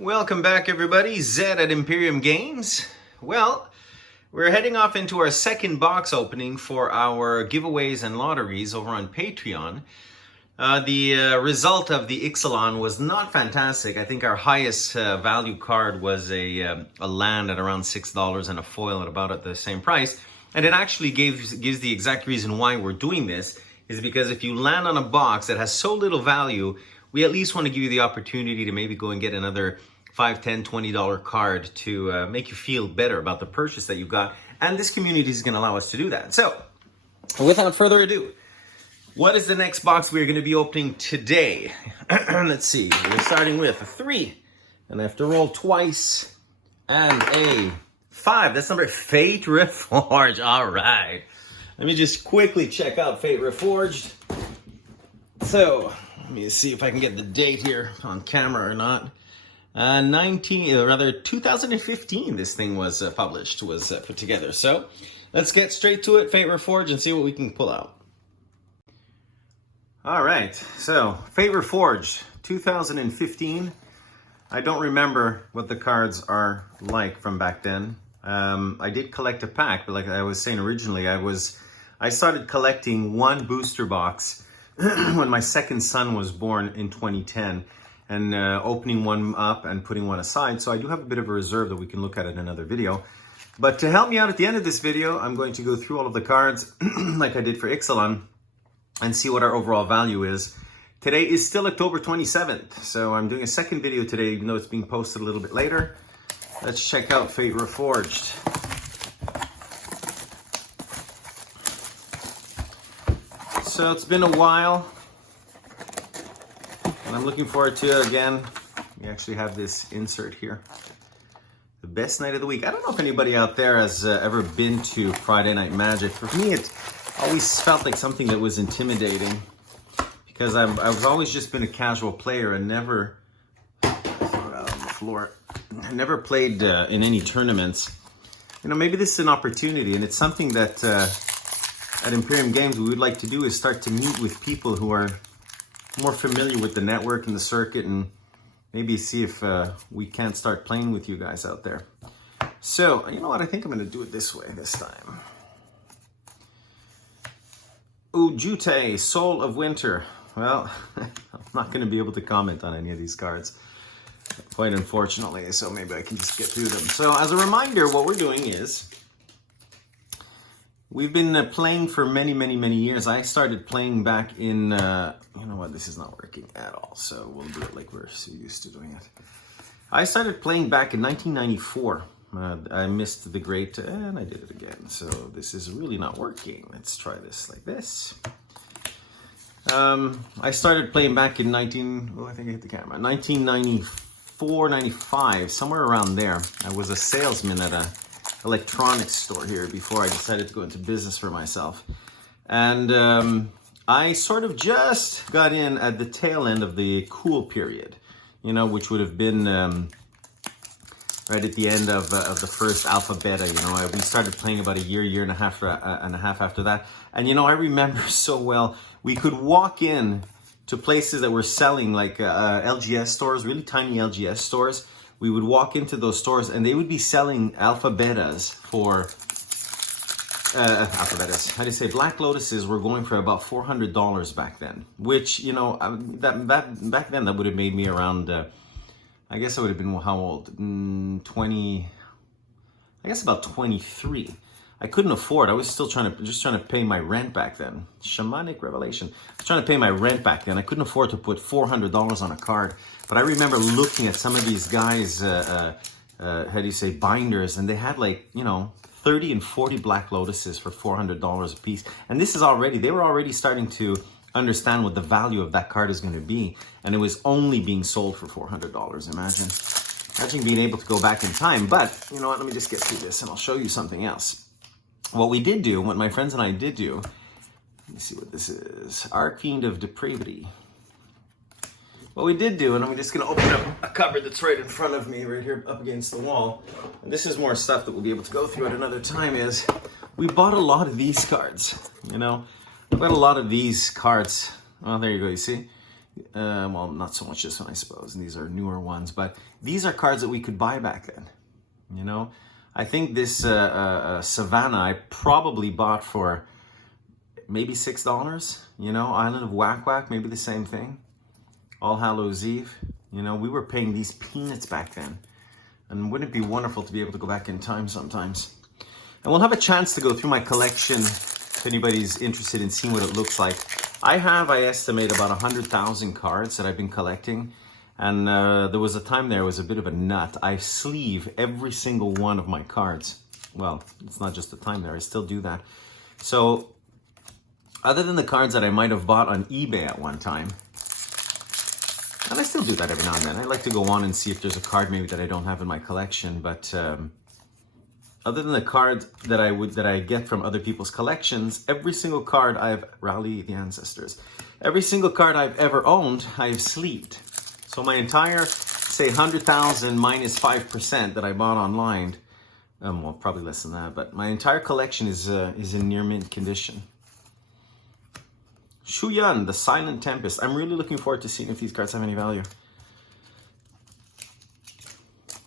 Welcome back, everybody. Zed at Imperium Games. Well, we're heading off into our second box opening for our giveaways and lotteries over on Patreon. The result of the Ixalan was not fantastic. I think our highest value card was a land at around $6 and a foil at about the same price. And it actually gives the exact reason why we're doing this is because if you land on a box that has so little value, we at least want to give you the opportunity to maybe go and get another $5, $10, $20 card to make you feel better about the purchase that you got. And this community is going to allow us to do that. So, without further ado, what is the next box we're going to be opening today? Let's see. We're starting with a 3. And I have to roll twice. And a 5. That's number Fate Reforged. All right. Let me just quickly check out Fate Reforged. So, let me see if I can get the date here on camera or not. 2015 this thing was published, was put together. So, let's get straight to it, Fate Reforged, and see what we can pull out. All right, so Fate Reforged, 2015. I don't remember what the cards are like from back then. I did collect a pack, but like I was saying originally, I started collecting one booster box when my second son was born in 2010, and opening one up and putting one aside. So I do have a bit of a reserve that we can look at in another video. But to help me out at the end of this video, I'm going to go through all of the cards like I did for Ixalan and see what our overall value is. Today is still October 27th, so I'm doing a second video today, even though it's being posted a little bit later. Let's check out Fate Reforged. So it's been a while, and I'm looking forward to, again, we actually have this insert here. The best night of the week. I don't know if anybody out there has ever been to Friday Night Magic. For me, it always felt like something that was intimidating because I've always just been a casual player and never, throw it out on the floor, I never played in any tournaments. You know, maybe this is an opportunity, and it's something that at Imperium Games we would like to do is start to meet with people who are more familiar with the network and the circuit, and maybe see if we can't start playing with you guys out there. So, you know what? I think I'm going to do it this way this time. Ujute, Soul of Winter. Well, I'm not going to be able to comment on any of these cards, quite unfortunately, so maybe I can just get through them. So, as a reminder, what we're doing is we've been playing for many, many, many years. I started playing back in, you know what, this is not working at all, so we'll do it like we're so used to doing it. I started playing back in 1994. I missed the great, and I did it again. So this is really not working. Let's try this like this. I started playing back in I think I hit the camera, 1994, 95, somewhere around there. I was a salesman at a electronics store here before I decided to go into business for myself. And I sort of just got in at the tail end of the cool period, you know, which would have been right at the end of the first alpha beta. You know, we started playing about a year and a half after that. And, you know, I remember so well, we could walk in to places that were selling like LGS stores, really tiny LGS stores. We would walk into those stores and they would be selling alpha betas for, how do you say, Black Lotuses were going for about $400 back then, which, you know, that back then that would have made me around, I guess I would have been, how old? 20, I guess about 23. I couldn't afford, I was still just trying to pay my rent back then. Shamanic revelation. I was trying to pay my rent back then. I couldn't afford to put $400 on a card. But I remember looking at some of these guys, how do you say, binders, and they had like, you know, 30 and 40 Black Lotuses for $400 a piece. And this is already, they were already starting to understand what the value of that card is going to be. And it was only being sold for $400. Imagine being able to go back in time. But, you know what, let me just get through this and I'll show you something else. What we did do, what my friends and I did do, let me see what this is. Arcfiend of Depravity. What we did do, and I'm just going to open up a cupboard that's right in front of me, right here up against the wall. And this is more stuff that we'll be able to go through at another time, is we bought a lot of these cards, you know. We bought a lot of these cards. Oh, there you go, you see? Well, not so much this one, I suppose, and these are newer ones, but these are cards that we could buy back then, you know. I think this Savannah I probably bought for maybe $6, you know. Island of Whack Whack, maybe the same thing. All Hallows Eve, you know, we were paying these peanuts back then. And wouldn't it be wonderful to be able to go back in time sometimes? And we'll have a chance to go through my collection if anybody's interested in seeing what it looks like. I estimate, about 100,000 cards that I've been collecting. And there was a time there I was a bit of a nut. I sleeve every single one of my cards. Well, it's not just the time there, I still do that. So, other than the cards that I might have bought on eBay at one time, and I still do that every now and then. I like to go on and see if there's a card maybe that I don't have in my collection, but other than the cards that I get from other people's collections, every single card Rally the Ancestors, every single card I've ever owned, I've sleeved. So my entire, say, 100,000 minus 5% that I bought online, well, probably less than that, but my entire collection is in near mint condition. Shu Yun, the Silent Tempest. I'm really looking forward to seeing if these cards have any value.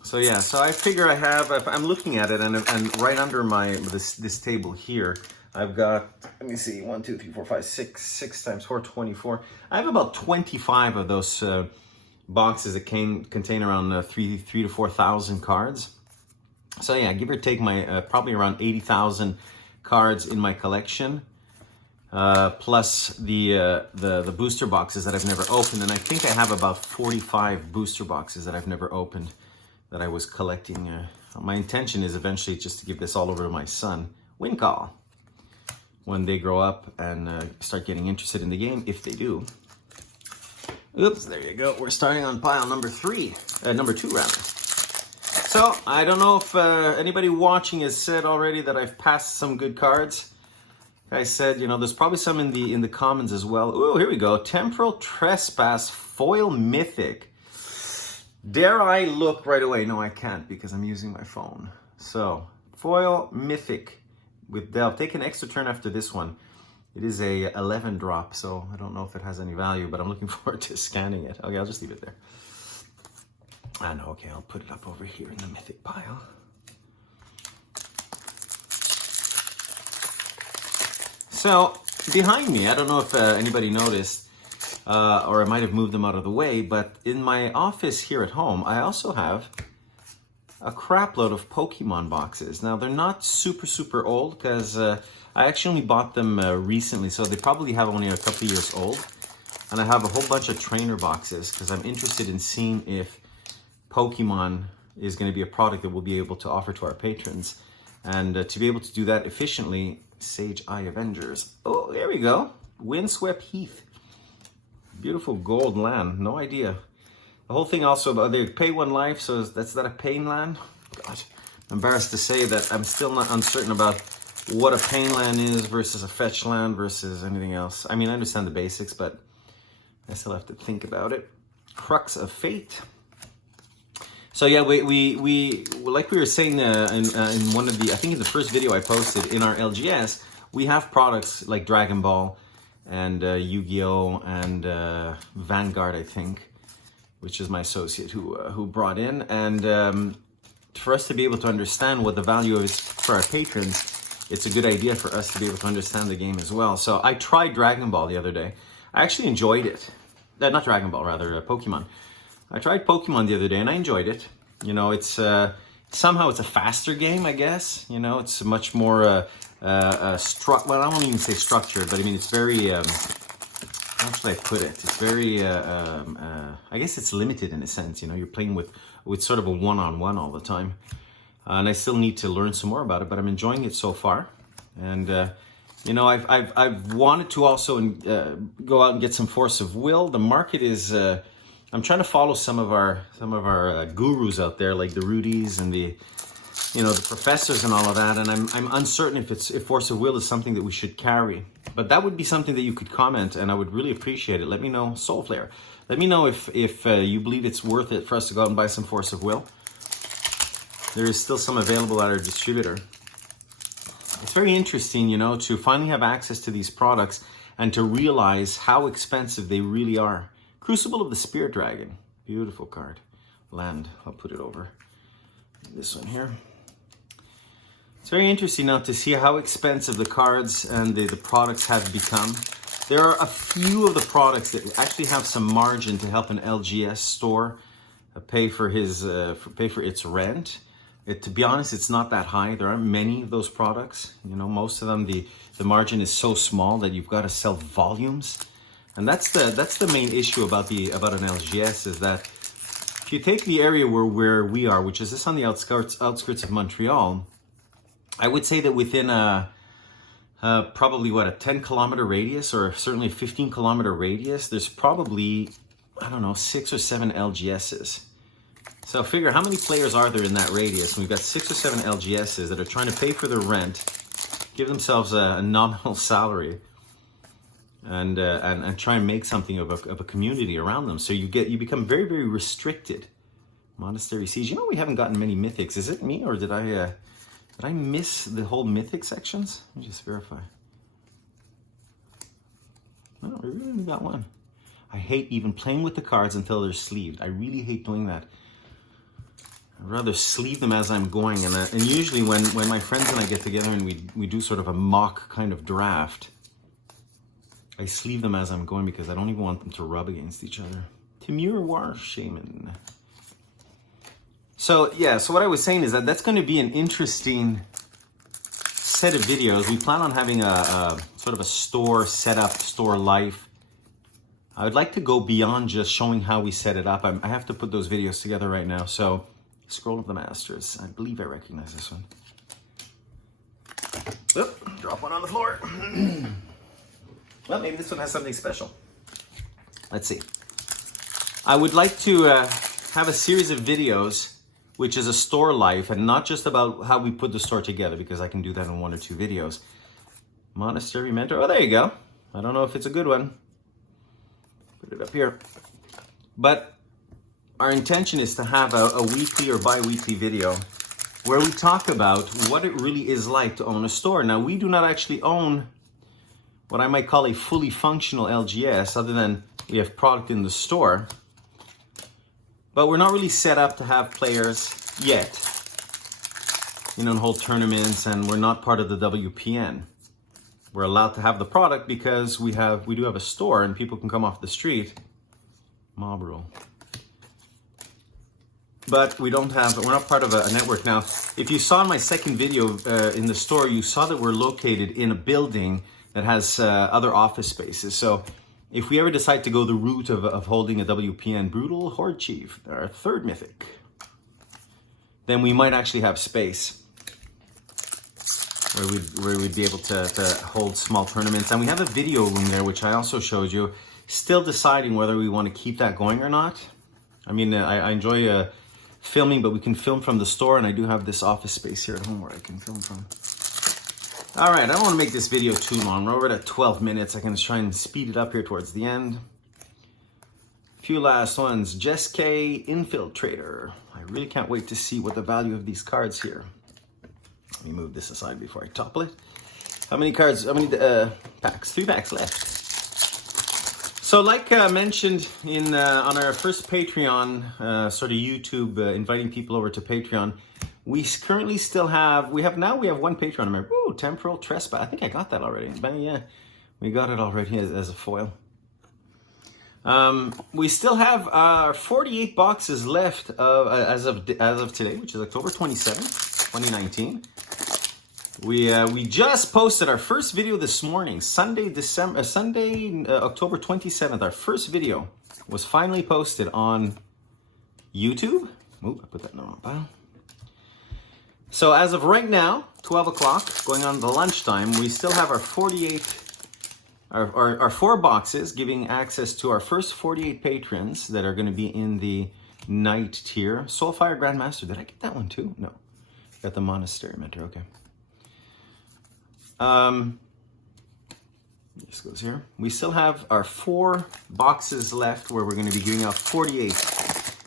So yeah, so I figure I'm looking at it, and right under this table here, I've got, let me see, 1, 2, 3, 4, 5, 6 times 4, 24. I have about 25 of those boxes that contain around 3,000 to 4,000 cards. So yeah, give or take my probably around 80,000 cards in my collection, plus the booster boxes that I've never opened, and I think I have about 45 booster boxes that I've never opened that I was collecting. My intention is eventually just to give this all over to my son, Wincall, when they grow up and start getting interested in the game, if they do. Oops, there you go. We're starting on pile number 2 rather. So, I don't know if anybody watching has said already that I've passed some good cards. I said, you know, there's probably some in the commons as well. Ooh, here we go. Temporal Trespass Foil Mythic. Dare I look right away? No, I can't because I'm using my phone. So, Foil Mythic with Delve. Take an extra turn after this one. It is a 11 drop, so I don't know if it has any value, but I'm looking forward to scanning it. Okay, I'll just leave it there. I know, okay, I'll put it up over here in the mythic pile. So, behind me, I don't know if anybody noticed, or I might have moved them out of the way, but in my office here at home, I also have a crap load of Pokemon boxes. Now, they're not super old, because I actually only bought them recently, so they probably have only a couple of years old. And I have a whole bunch of trainer boxes, because I'm interested in seeing if Pokemon is going to be a product that we'll be able to offer to our patrons. And to be able to do that efficiently, Sage Eye Avengers. Oh, there we go. Windswept Heath. Beautiful gold land. No idea. The whole thing also, they pay 1 life, so that's that a pain land? God, I'm embarrassed to say that I'm still not uncertain about what a pain land is versus a fetch land versus anything else. I mean, I understand the basics, but I still have to think about it. Crux of Fate. So yeah, we like we were saying in one of the, I think in the first video I posted in our LGS, we have products like Dragon Ball and Yu-Gi-Oh! And Vanguard, I think, which is my associate who brought in. And for us to be able to understand what the value is for our patrons, it's a good idea for us to be able to understand the game as well. So I tried Dragon Ball the other day. I actually enjoyed it. Not Dragon Ball, rather, Pokemon. I tried Pokemon the other day and I enjoyed it. You know, it's somehow it's a faster game, I guess. You know, it's much more well, I won't even say structured, but I mean, it's very, how should I put it? It's very, I guess it's limited in a sense. You know, you're playing with sort of a one-on-one all the time. And I still need to learn some more about it, but I'm enjoying it so far. And, you know, I've wanted to also go out and get some Force of Will. The market is, I'm trying to follow some of our gurus out there, like the Rudies and the, you know, the professors and all of that. And I'm uncertain if Force of Will is something that we should carry. But that would be something that you could comment, and I would really appreciate it. Let me know, Soulflare. Let me know if you believe it's worth it for us to go out and buy some Force of Will. There is still some available at our distributor. It's very interesting, you know, to finally have access to these products and to realize how expensive they really are Crucible of the Spirit Dragon. Beautiful card. Land. I'll put it over this one here. It's very interesting now to see how expensive the cards and the products have become. There are a few of the products that actually have some margin to help an LGS store pay for its rent. To be honest, it's not that high. There aren't many of those products. You know, most of them, the margin is so small that you've got to sell volumes. And that's the main issue about an LGS, is that if you take the area where we are, which is just on the outskirts of Montreal, I would say that within probably a 10-kilometer radius, or certainly a 15-kilometer radius, there's probably, I don't know, 6 or 7 LGSs. So figure how many players are there in that radius. And we've got 6 or 7 LGSs that are trying to pay for their rent, give themselves a nominal salary, and try and make something of a community around them. So you become very, very restricted. Monastery Siege. You know, we haven't gotten many mythics. Is it me, or did I miss the whole mythic sections? Let me just verify. No, we really only got one. I hate even playing with the cards until they're sleeved. I really hate doing that. I'd rather sleeve them as I'm going. And usually when my friends and I get together and we do sort of a mock kind of draft, I sleeve them as I'm going because I don't even want them to rub against each other. Timur War Shaman. So yeah, so what I was saying is that that's going to be an interesting set of videos. We plan on having a sort of a store setup, store life. I would like to go beyond just showing how we set it up. I have to put those videos together right now. So, Scroll of the Masters. I believe I recognize this one. Oop, drop one on the floor. Well, maybe this one has something special. Let's see. I would like to have a series of videos which is a store life, and not just about how we put the store together, because I can do that in 1 or 2 videos. Monastery Mentor. Oh, there you go. I don't know if it's a good one. Put it up here. But our intention is to have a weekly or bi-weekly video where we talk about what it really is like to own a store. Now, we do not actually own what I might call a fully functional LGS, other than we have product in the store. But we're not really set up to have players yet, you know, and hold tournaments, and we're not part of the WPN. We're allowed to have the product because we do have a store and people can come off the street. Mob rule. But we're not part of a network. Now, if you saw in my second video in the store, you saw that we're located in a building that has other office spaces. So if we ever decide to go the route of holding a WPN Brutal Horde Chief, our 3rd mythic, then we might actually have space where we'd be able to hold small tournaments. And we have a video room there, which I also showed you. Still deciding whether we want to keep that going or not. I mean, I enjoy filming, but we can film from the store, and I do have this office space here at home where I can film from. All right, I don't want to make this video too long. We're over at 12 minutes. I can try and speed it up here towards the end. A few last ones. Jess K. Infiltrator. I really can't wait to see what the value of these cards here. Let me move this aside before I topple it. How many cards? How many packs? 3 packs left. So like mentioned on our first Patreon, sort of YouTube, inviting people over to Patreon, we currently still have, we have 1 Patreon member. Ooh, Temporal Trespass. I think I got that already. But yeah, we got it already as a foil. We still have 48 boxes left as of today, which is October 27th, 2019. We just posted our first video this morning, Sunday, October 27th. Our first video was finally posted on YouTube. Ooh, I put that in the wrong pile. So as of right now, 12 o'clock, going on the lunchtime, we still have our 4 boxes giving access to our first 48 patrons that are going to be in the night tier. Soulfire Grandmaster, did I get that one too? No. Got the Monastery Mentor, okay. This goes here. We still have our 4 boxes left where we're going to be giving out 48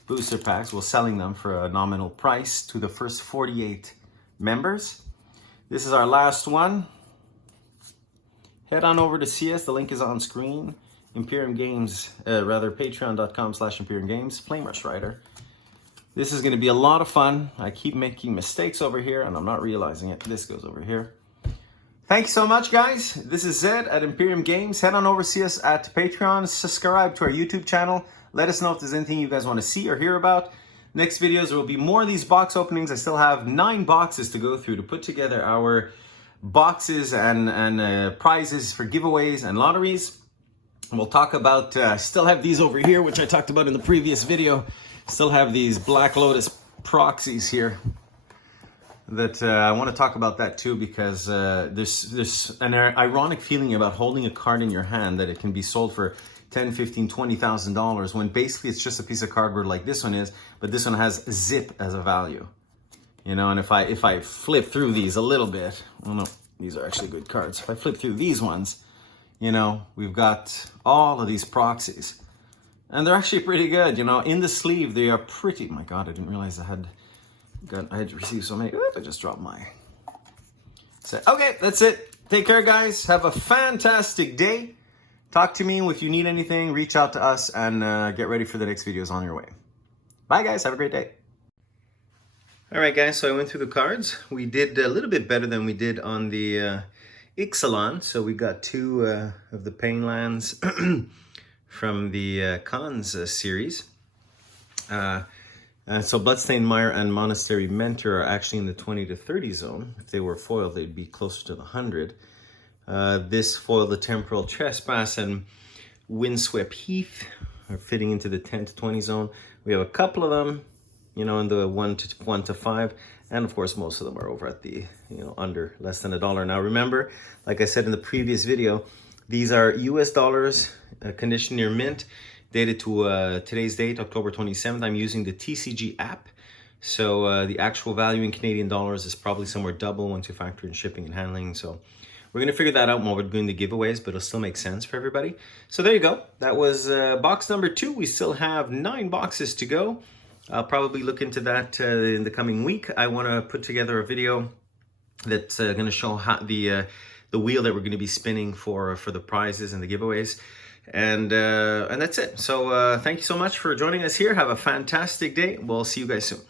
booster packs. We're selling them for a nominal price to the first 48 members. This is our last one. Head on over to see us. The link is on screen. Imperium Games, patreon.com/Imperium Games, Flame Rush Rider. This is going to be a lot of fun. I keep making mistakes over here and I'm not realizing it. This goes over here. Thanks so much, guys. This is Zed at Imperium Games. Head on over, see us at Patreon. Subscribe to our YouTube channel. Let us know if there's anything you guys want to see or hear about. Next videos, there will be more of these box openings. I still have 9 boxes to go through to put together our boxes and prizes for giveaways and lotteries. We'll talk about, still have these over here, which I talked about in the previous video. Still have these Black Lotus proxies here. That I want to talk about that too, because there's an ironic feeling about holding a card in your hand that it can be sold for $10,000, $15,000, $20,000 when basically it's just a piece of cardboard like this one is, but this one has zip as a value. You know, and if I flip through these a little bit, oh no, these are actually good cards. If I flip through these ones, you know, we've got all of these proxies, and they're actually pretty good. You know, in the sleeve they are pretty. My God, I didn't realize I had received so many. I just dropped my set. Okay, that's it. Take care, guys. Have a fantastic day. Talk to me if you need anything. Reach out to us and get ready for the next videos on your way. Bye, guys. Have a great day. All right, guys. So I went through the cards. We did a little bit better than we did on the Ixalan. So we got 2 of the Pain lands from the Cons series. So Bloodstained Mire and Monastery Mentor are actually in the 20 to 30 zone. If they were foiled, they'd be closer to the 100. This foil, the Temporal Trespass and Windswept Heath, are fitting into the 10 to 20 zone. We have a couple of them, you know, in the 1 to 5. And of course, most of them are over at the, you know, under less than $1. Now remember, like I said in the previous video, these are US dollars, condition near mint. Dated to today's date, October 27th. I'm using the TCG app. So the actual value in Canadian dollars is probably somewhere double once you factor in shipping and handling. So we're going to figure that out while we're doing the giveaways, but it'll still make sense for everybody. So there you go. That was box number 2. We still have 9 boxes to go. I'll probably look into that in the coming week. I want to put together a video that's going to show how the wheel that we're going to be spinning for the prizes and the giveaways. And that's it. So thank you so much for joining us here. Have a fantastic day. We'll see you guys soon.